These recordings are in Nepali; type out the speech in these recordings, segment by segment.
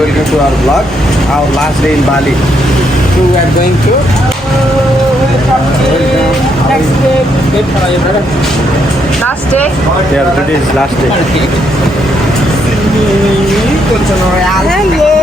welcome to our vlog. Our last day in Bali. So we are going to. Next day. Last day. Yeah, today is last day. Hello.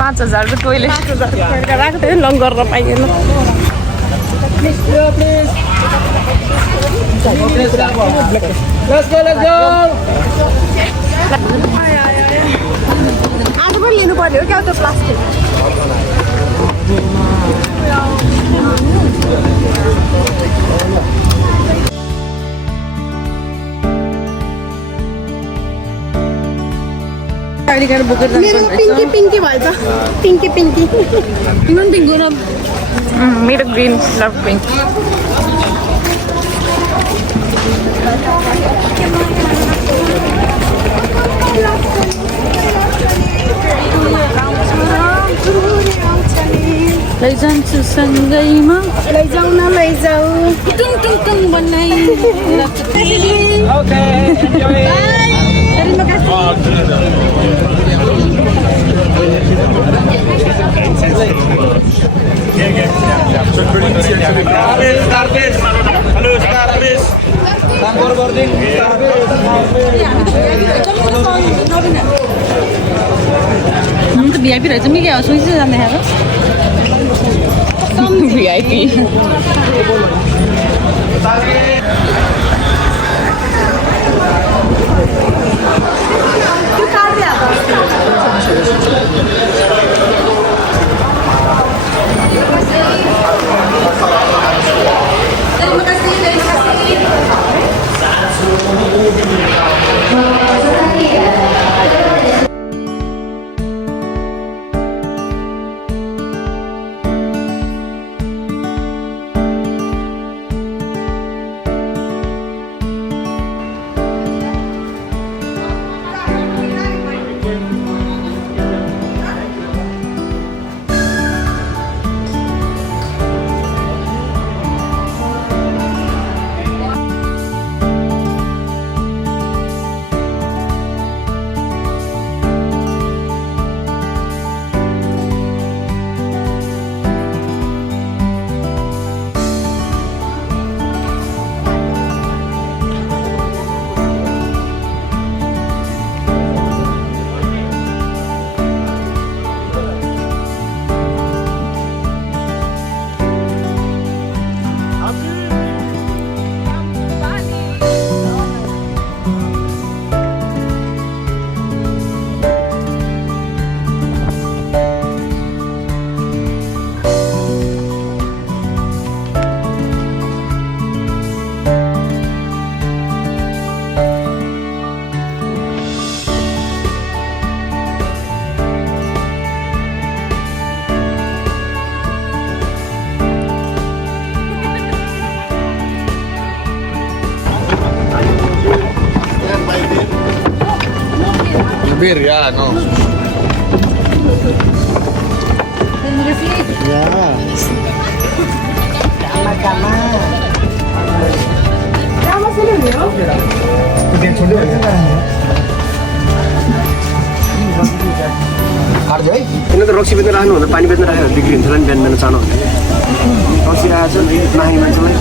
$5,000 को टोइलेट राख्दै लङ गरेर पाइएन आज पनि लिनु पर्यो क्या त्यो प्लास्टिक पिंकी पिंकी भन्छ पिंकी पिंकी तिम्रो पिंक हो न मेरो ग्रीन लभ पिंक लैजान्छु सँगैमा लैजाऊ न लैजाऊ टुङ टुङ टुङ बनाइ okay Hello, Scariest. Thank boarding. हम तो VIP रहेछ नि के सोच जाने है VIP beer, yeah, no. Yeah. किन त रक्सी बेच्न राख्नु भन्दा पानी बेच्न राख्यो भने बिग्रिन्छ होला नि बिहान बिहान चाहनु रक्सी राखेको छ नखाने मान्छेलाई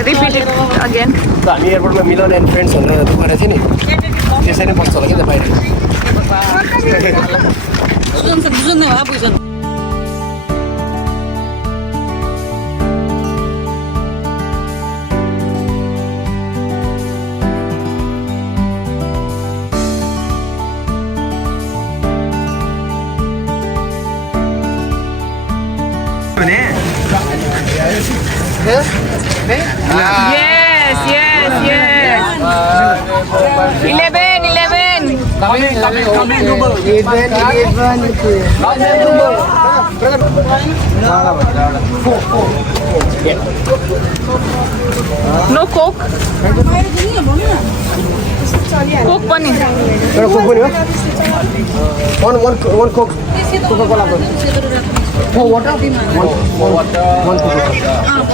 Repeat it again. हामी एयरपोर्टमा मिलन एन्ड फ्रेन्ड्स भनेर दुःख गरेको थियो नि त्यसै नै बस्छ होला कि त बाहिर Yes, yes, yes. 11, 11. No Coke? Coke pani. Coke pani ho? One Coke. Coca-Cola. For water? One Coca-Cola.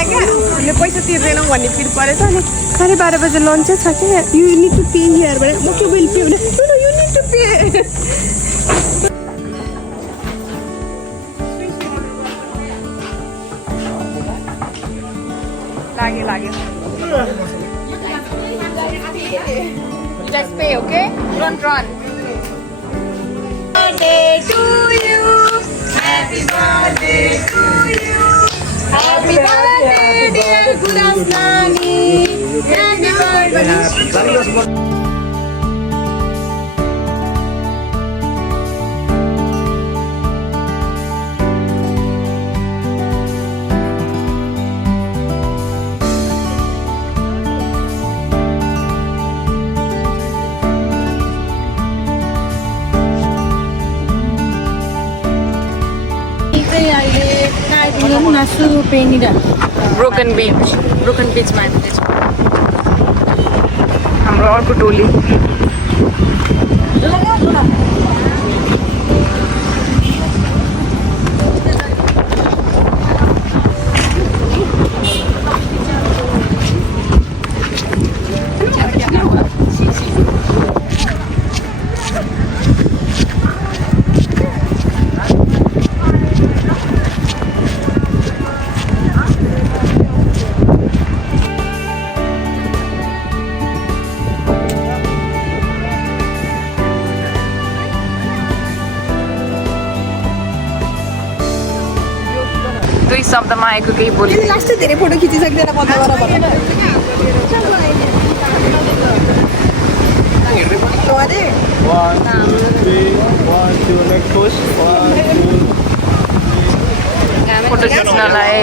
होला क्या हामीले पैसा तिर्दैनौँ भन्ने फिल परेछ अनि 12:30 बजे लन्च छ कि you need to pay here भने म के विल पे भने यु निड टु पे लाग्यो Just pay, okay? Don't run. Birthday to you. Happy birthday to you. Happy birthday, dear Gurasnani. Happy birthday. Nusa Penida. Broken beach मा आइपुगेछ हाम्रो अर्को टोली दुई शब्दमा आएको केही बोल्यो लास्ट धेरै फोटो खिचिसक्दैन पत्ता गरेर फोटो खिच्नलाई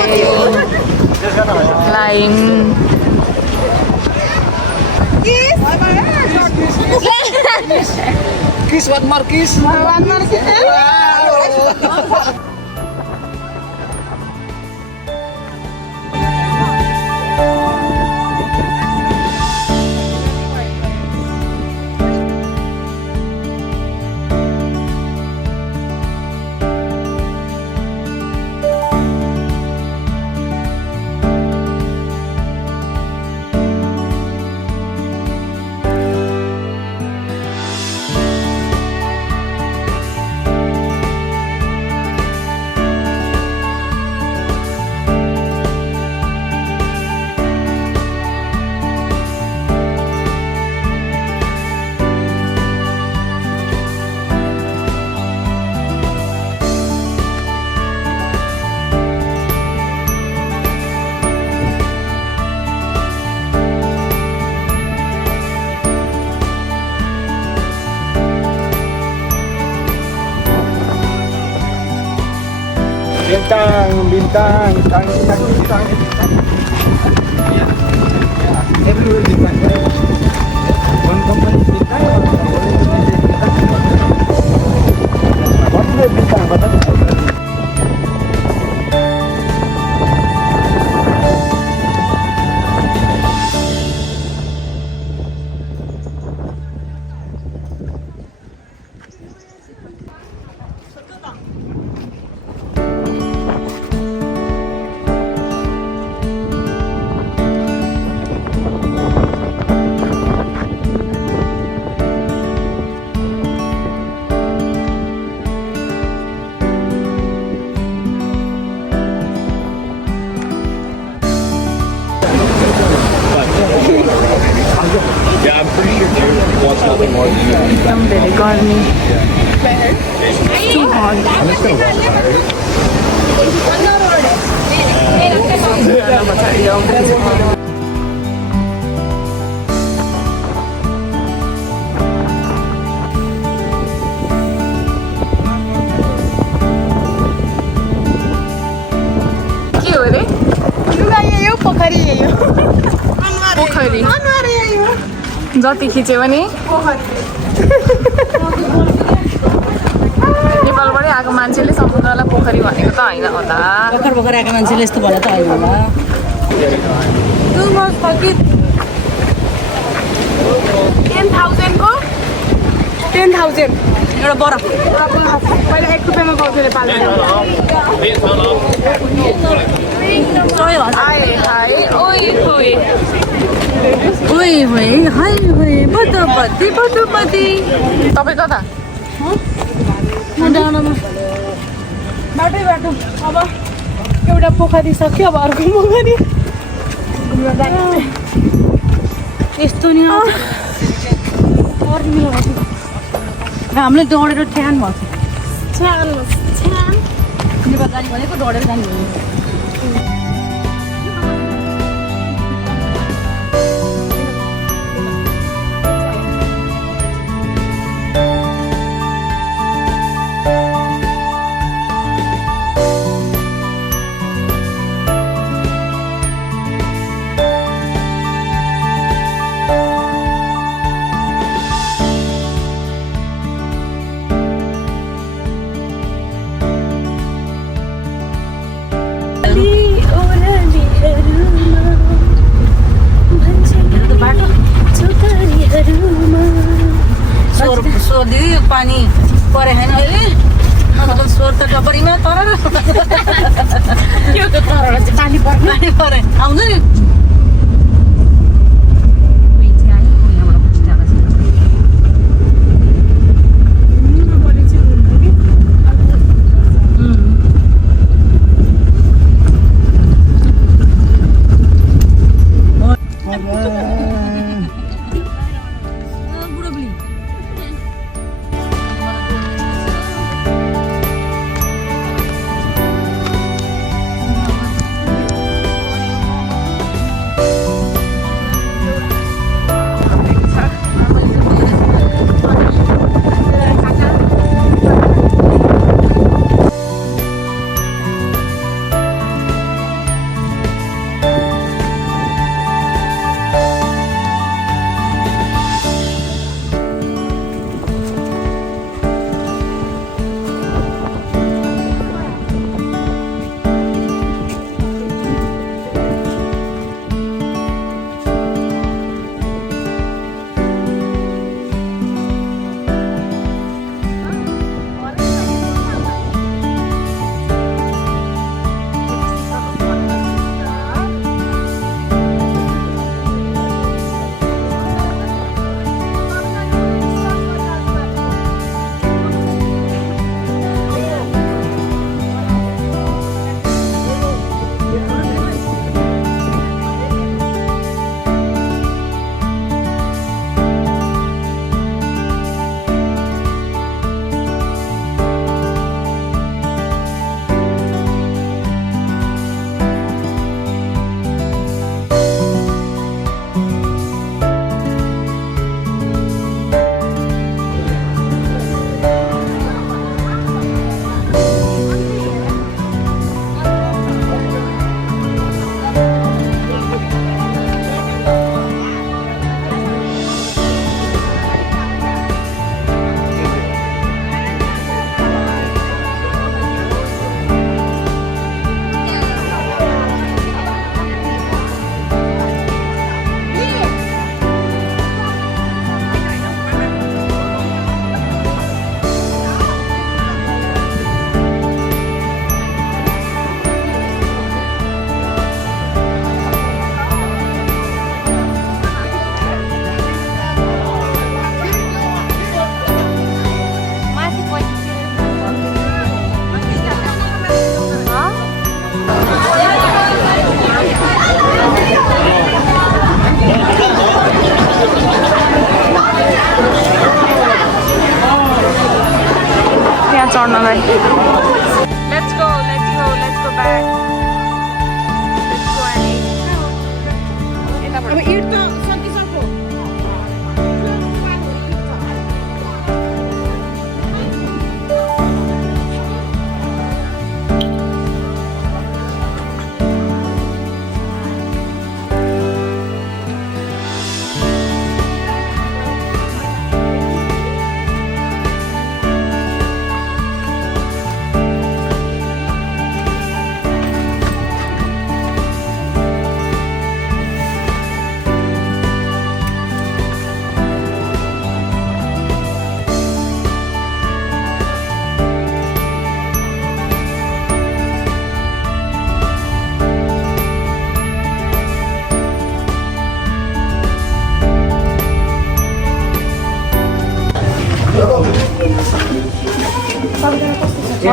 line Kiss, one more kiss. Bintang, bintang. Everywhere bintang. One company bintang, one bintang. Yeah, I'm pretty sure Jared wants nothing more than you. एकदम धेरै गर्मी too hot I'm just gonna walk by. के हो रे लुगा यही हो पोखरी यही हो पोखरी अनुहार यही हो जति खिच्यो भने नेपालबाटै आएको मान्छेले समुद्रलाई पोखरी भनेको त होइन होला भर्खर आएको मान्छेले यस्तो भने त होइन होला Too much bucket. 10,000 को 10,000 एउटा बरफ पहिला 1 रुपैयाँमा पाउँथ्यो नेपालमा ओए होए हाय होए बदपति बदपति तपाईँ कता डाँडामा बाटै बाटो अब एउटा पोखरी सक्यो अब अर्को पोखरी यस्तो नि हामीले दौडेर ठ्यान भएको नेपाल जाने भनेको दौडेर जाने भयो सोधिदियो पानी परे छैन अहिले मतलब स्वर त डबरीमा तर त्यो त तरबाट चाहिँ पानी पर्ने पानी परे आउँछ नि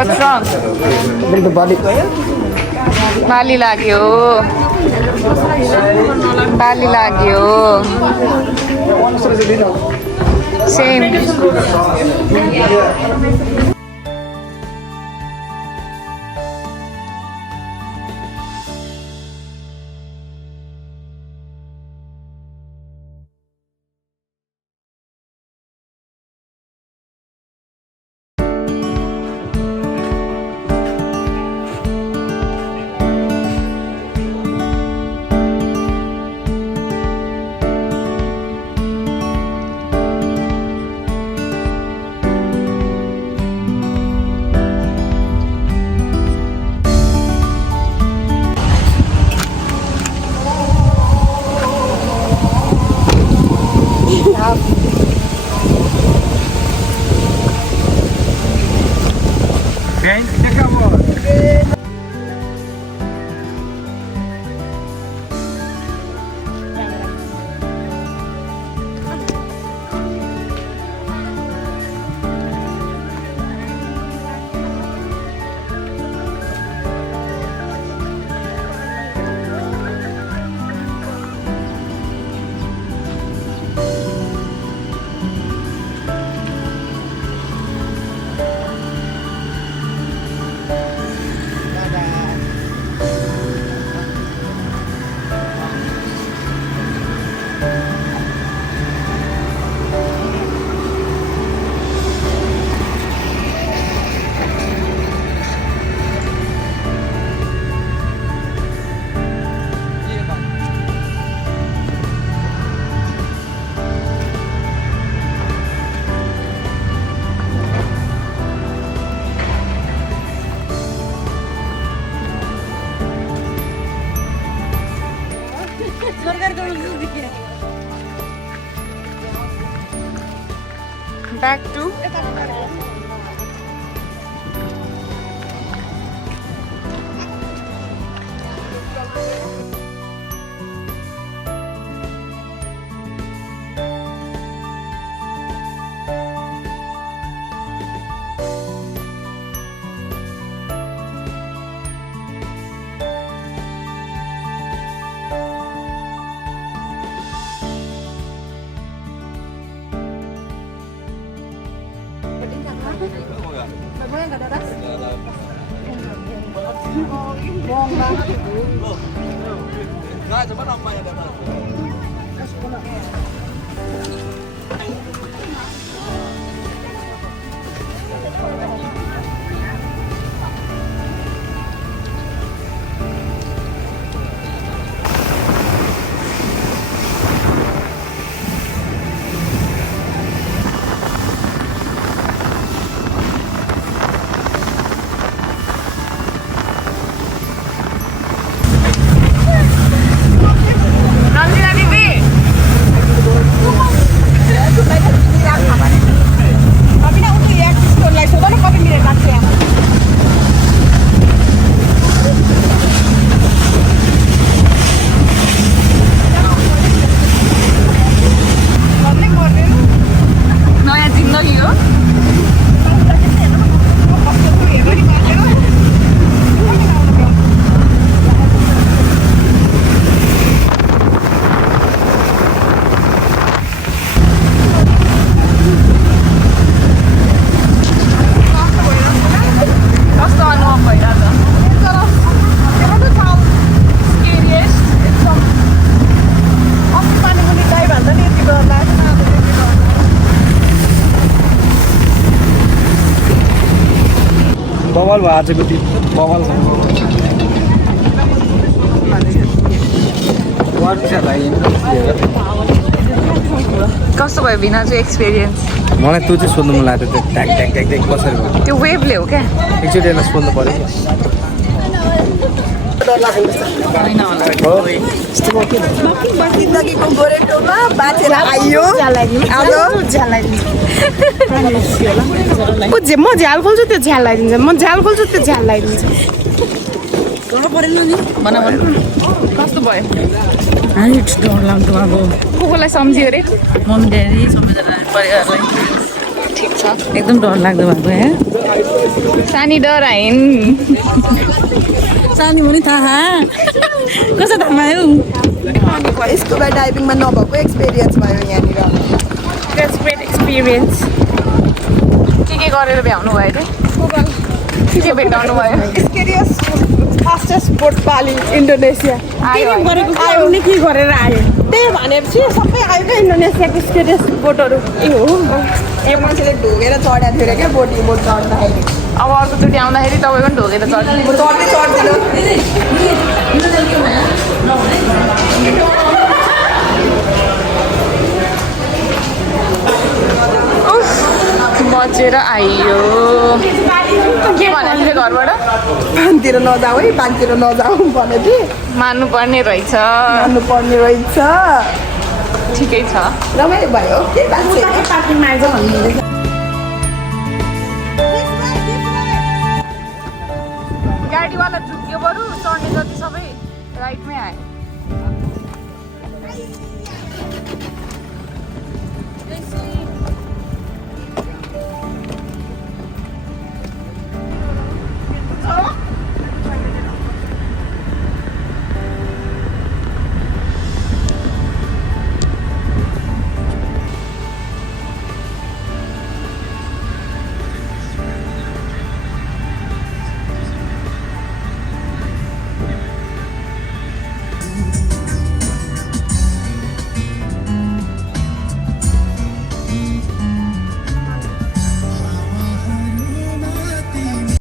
What's wrong? Bali लाग्यो. Bali लाग्यो. Same. Back to बवाल भयो आजको दिन बवाल कस्तो भयो बिना चाहिँ एक्सपिरियन्स मलाई त्यो चाहिँ सोध्नु मन लाग्यो त्यो ट्याक ट्याक ट्याक ट्याक कसरी भयो त्यो वेभले हो क्या एकचोटि यसलाई सोध्नु पऱ्यो जिन्दगीको गोरेटोमा बाँचेर आइयो म झ्याल खोल्छु त्यो झ्याल लगाइदिन्छ म झ्याल खोल्छु त्यो झ्याल लगाइदिन्छ कस्तो भयो डर लाग्दो अब को कोलाई सम्झियो अरे मम्मी ड्याडी सबैजना परिवारलाई ठिक छ एकदम डर लाग्दो भएको है सानी डर आइन सानी हुने थाहा कसो थाहा आयो स्कुबा डाइभिङमा नभएको एक्सपिरियन्स भयो यहाँनिर द्याट्स ग्रेट एक्सपिरियन्स के गरेर भ्याउनु भयो अरे के भेटाउनु भयो स्केरियस्ट फास्टेस्ट बोट बाली इन्डोनेसिया आयो आउने के गरेर आयो त्यही भनेपछि सबै आयो क्या इन्डोनेसियाको स्केरियस्ट बोटहरू ए हो ए मान्छेले ढोगेर चढाएको थियो अरे क्या बोट चढ्दाखेरि अब अर्कोचोटि आउँदाखेरि तपाईँ पनि ढोगेर चढ्नु चढ्दै चढ्दिनँ बचेर आइयो के भनेको थियो घरबाट पानतिर नजाऊ है पानतिर नजाऊ भने थिएँ मान्नुपर्ने रहेछ मान्नुपर्ने रहेछ ठिकै छ रमाइलो भयो के पार्किङमा आइज भन्नुहुँदैछ गाडीवाला झुक्यो बरु चढ्ने जति सबै राइटमै आयो Let's see.